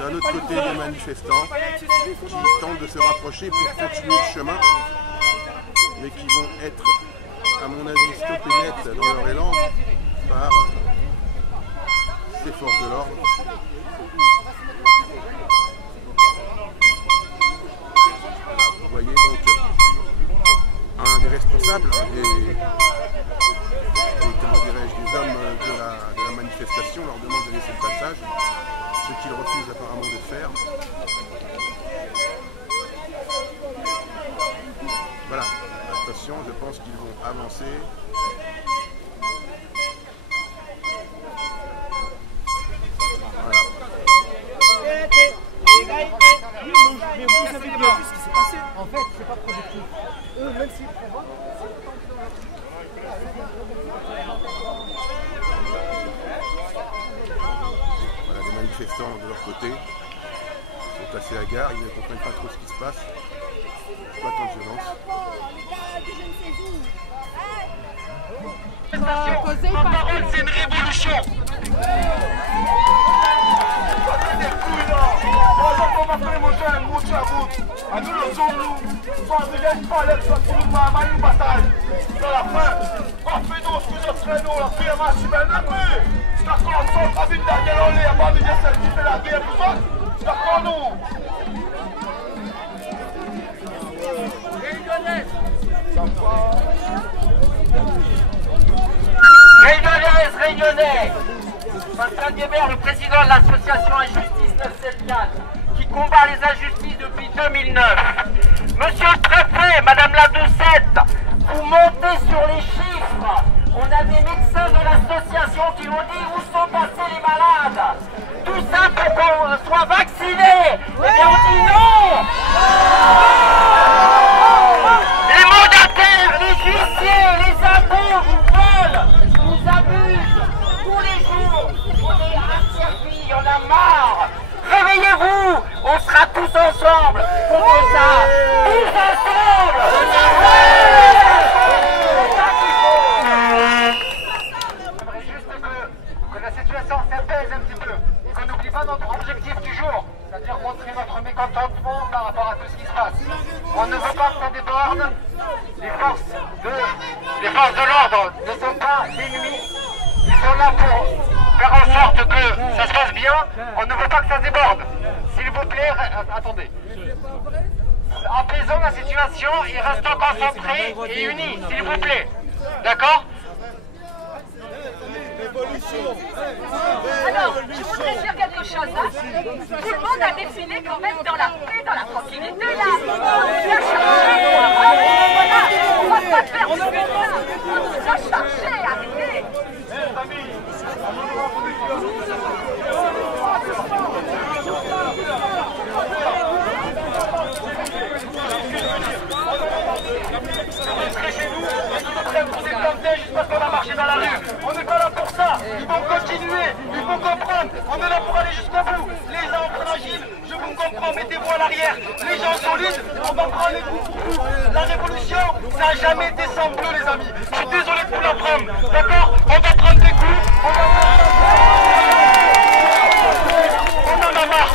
D'un autre côté, des manifestants qui tentent de se rapprocher pour continuer le chemin, mais qui vont être, à mon avis, stoppés net dans leur élan par ces forces de l'ordre. Vous voyez donc un des responsables, des hommes de la manifestation leur demande de laisser le passage, ce qu'ils refusent apparemment de faire. Voilà, attention, je pense qu'ils vont avancer. Voilà. Mais vous avez bien vu ce qui s'est passé. En fait, c'est pas productif. Eux, même s'ils prévoient, voilà, les manifestants de leur côté sont assez hagards, ils ne comprennent pas trop ce qui se passe. Pas tant de violence. Ma parole, c'est une révolution. À nous le sommes-nous, soit de l'aide pas l'aide, soit pour nous à une bataille. Dans la fin, rappelez-nous ce que je traîne, la PMA, je suis bien appris. C'est d'accord, on sort à vite derrière on est, à part de dire celle qui fait la guerre pour ça. C'est d'accord, nous. Réunionnais, Pascal Guébert, le président de l'association Injustice 974, qui combat les injustices depuis 2009. Monsieur le préfet, madame la Doucette, vous montez sur les chiffres. On a des médecins de l'association qui ont dit où sont passés les malades. Tout ça pour qu'on soit vaccinés. Et bien on dit non. Les mandataires, les huissiers, les impôts vous volent, nous abusent. Tous les jours, on est asservis, on a marre. Réveillez-vous, on sera tous ensemble contre ça. Tous ensemble. J'aimerais juste que la situation s'apaise un petit peu et qu'on n'oublie pas notre objectif du jour, c'est-à-dire montrer notre mécontentement par rapport à tout ce qui se passe. On ne veut pas que ça déborde. Les forces de l'ordre ne sont pas l'ennemi. Ils sont là pour faire en sorte que ça se passe bien. On ne veut pas que ça déborde. S'il vous plaît, attendez. Apaisons la situation et restons concentrés et unis, s'il vous plaît. D'accord? Alors, je voudrais dire quelque chose. Hein. Tout le monde a défilé quand même dans la paix, dans la tranquillité. Là, on nous a chargé, quoi. Voilà, on va pas faire du bien. On nous a chargé, arrêtez. barrières, les gens sont libres, on va prendre les coups pour vous. La révolution, ça n'a jamais été sans bleu, les amis. Je suis désolé de vous l'apprendre, d'accord? On va prendre des coups, on en a marre.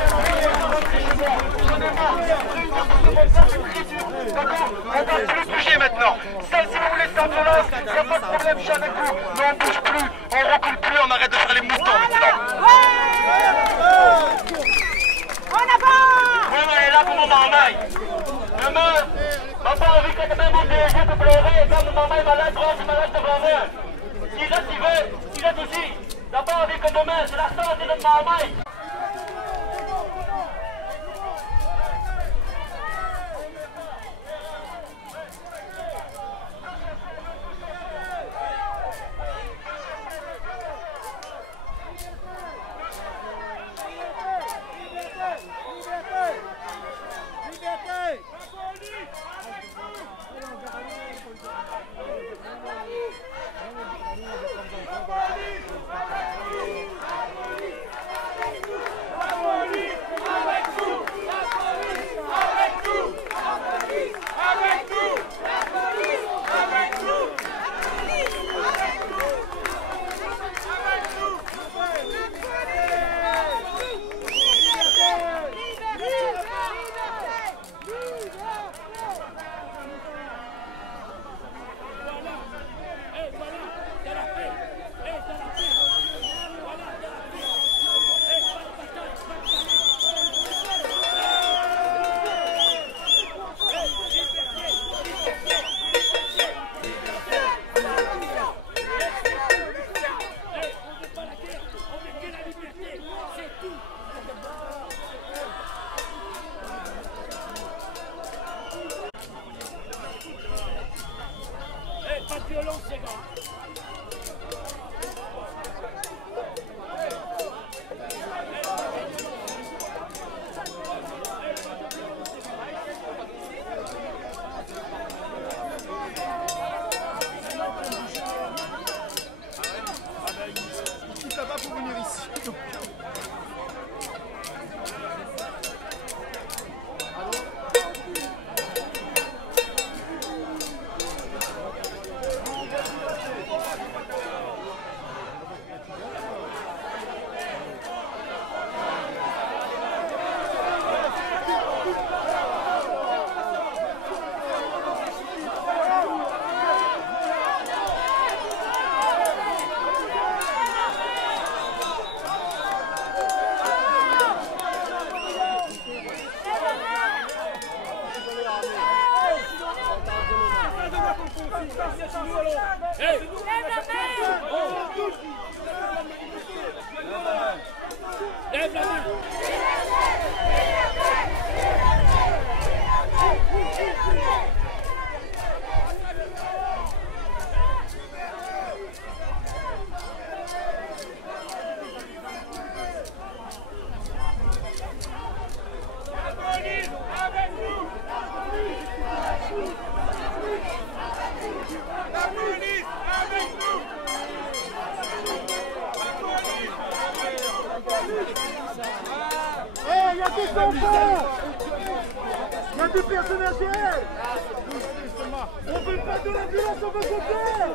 D'accord? On va plus bouger maintenant. Celle, si vous voulez faire violence, il n'y a pas de problème, je suis avec vous. Mais on bouge plus, on recule plus, on arrête de faire les moutons maintenant. En avant! Oui, mais là pour mon maman. Maman, papa a envie que tu m'aimes des yeux de pleurer, et quand maman est malade, je suis malade de pleurer. Si là tu veux, si là tu dis, t'as pas envie que demain, c'est la santé de maman. Lève la main. Il y a des enfants! Il y a des personnes âgées! On veut pas de la violence, on veut voter!